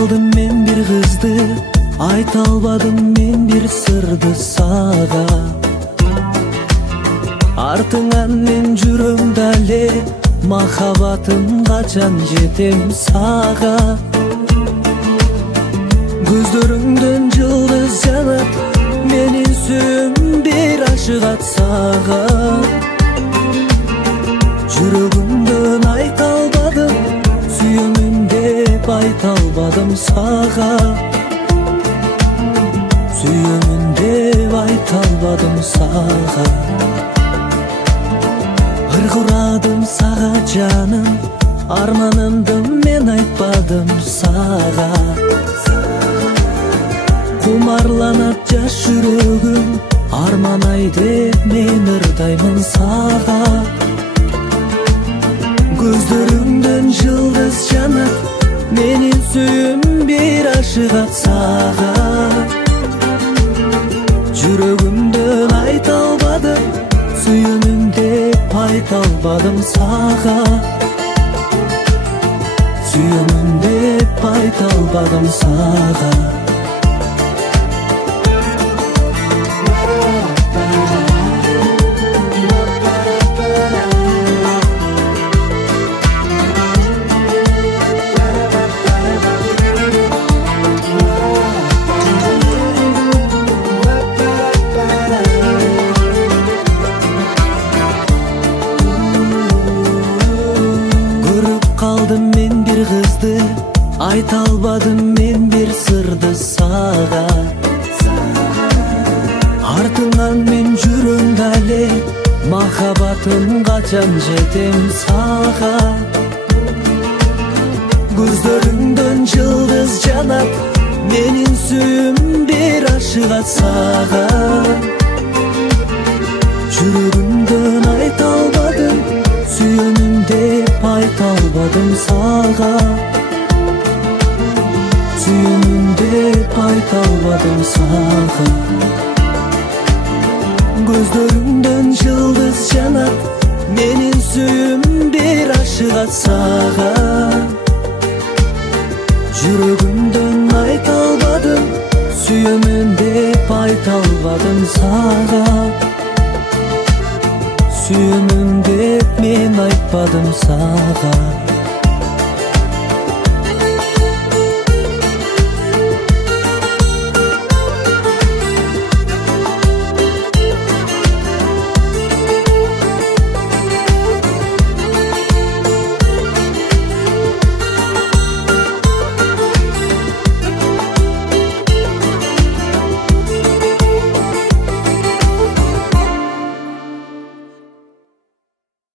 калдым мен бир кызды, айта албадым мен бир сырды сага. Артыңан мен жүрөм дале, махаббатым качан жетем сага. Көздөрүңдөн жылдыз жанат, менин сүйүүм бир ашыгат сага. Жүрөгүмдөн айта албадым, сүйөмүн деп айта албадым сага. Сүйөмүн деп айта албадым сага. Ыргурадым сага жаным, арманымды мен айтпадым сага. Кумарланат жаш жүрөгүм, арманай деп мен ырдаймын сага. Көздөрүңдөн жылдыз жанат, менин сүйүүм бир ашыгат сага. Жүрөгүмдөн айта албадым, сүйөмүн деп айта албадым сага. Сүйөмүн деп айта албадым сага. Калдым мен бир кызды, айта албадым мен бир сырды сага. Артыңан мен жүрөм дале, махаббатым качан жетем сага. Көздөрүңдөн жылдыз жанат, менин сүйүүм бир ашыгат сага. Жүрөгүмдөн айта албадым, сүйөмүн деп айта албадым сага. Сүйөмүн деп айта албадым сага. Көздөрүңдөн жылдыз жанат, менин сүйүүм бир ашыгат сага. Жүрөгүмдөн айта албадым, сүйөмүн деп айта албадым сага. Сүйөмүн деп мен айтпадым сага.